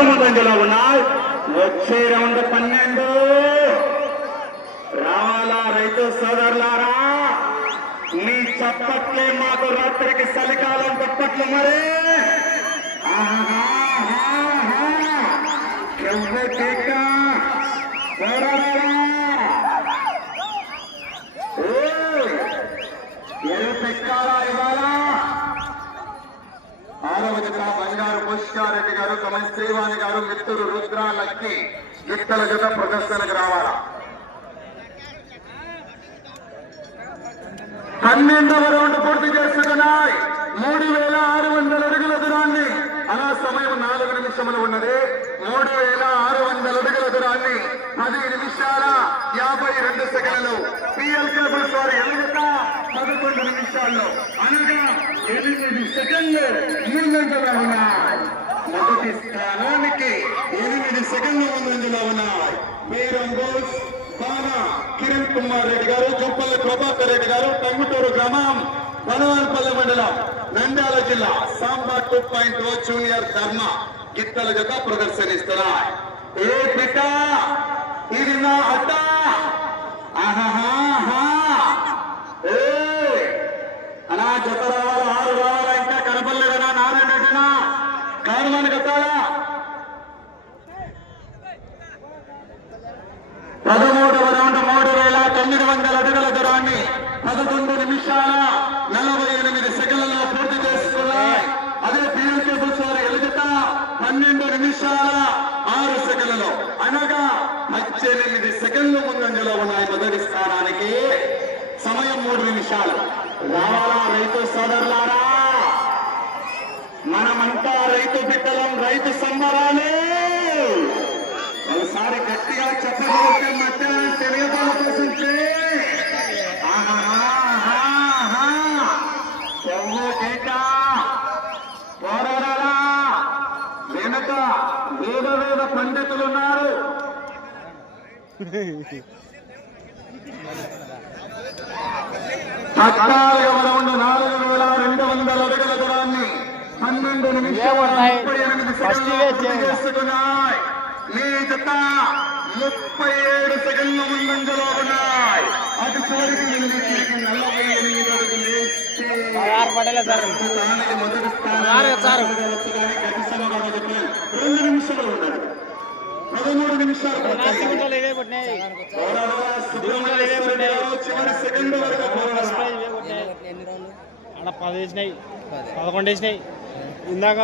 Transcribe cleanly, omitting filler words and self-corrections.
సెకండ్ల ముందంజలో ఉన్నాయి. వచ్చే రౌండ్ 12 రావాలా రైతు సోదరులారా? మీ చప్పట్లే మాకు రాత్రికి చలికాలం తప్పట్లు మరి. ఆరవ జత బంగారు పుష్కారెడ్డి గారు, కమల్ శ్రీవాణి గారు, మిత్రుడు రుద్ర లక్కి గిత్తల జత ప్రదర్శనకు రావాలా. 12వ రౌండ్ పూర్తి చేసుకున్నాయి. 3600 అడుగుల దూరాన్ని అలా సమయం 4 నిమిషములు ఉన్నది. 3600 అడుగుల దూరాన్ని 10 నిమిషాల 52 సెకండ్లు పిఎల్ కేబుల్స్ వారి ఎలుగుతా 11 నిమిషాల్లో అనగా 8 సెకండ్లు ముందంజలో ఉన్నాయి. మొదటి స్థానానికి 8 సెకండ్ల ముందంజలో ఉన్నాయి. బీరంగోల్స్ బాగా కిరణ్ కుమార్ రెడ్డి గారు, జంపల్లి ప్రభాకర్ రెడ్డి గారు, టంగుటూరు గ్రామం, బనవాన్పల్లి మండలం, నంద్యాల జిల్లా, సాంబా 2.0 జూనియర్ ధర్మ గిత్తల జత ప్రదర్శనిస్తున్నాయి. ఏ బిడ్డ ఇది నా అడ్డ, అనా జత రావాలా, 6 రావాలా, ఇంకా కనపడలేదనా, నారాయణ రెడ్డినా కారణాన్ని కట్టాలా. 13వ రౌండ్ 3900 అడుగుల దూరాన్ని 11 నిమిషాల 48 సెకండ్లలో పూర్తి చేసుకున్నాయి. అదే పిఎల్ కేబుల్స్ వారి ఎలుగుత 12 నిమిషాల 6 సెకండ్లలో అనగా 18 సెకండ్లు ముందంజలో ఉన్నాయి. మొదటి స్థానానికి సమయం 3 నిమిషాలు. రావాలా రైతు సోదరులారా? మనమంతా రైతు బిడ్డలం, రైతు సంబరాలే. ఒకసారి గట్టిగా చెప్పగలిగితే మధ్య తెలియబాల కోసం వెనక వేద పండితులు ఉన్నారు. పద్నాలుగవ రౌండ్ 4200 అడుగుల దూరాన్ని 12 నిమిషాల 38 సెకండ్లు చేసుకున్నాయి. మీ జత 37 సెకండ్ల ముందంజలో ఉన్నాయి. అటు చివరికి 48 అడుగులు మొదటి స్థానానికి 2 నిమిషాలు ఉన్నాయి. 13 నిమిషాలు చివరి సెకండ్ వరకు 10 వేసినాయి, 11 వేసినాయి. ఇందాక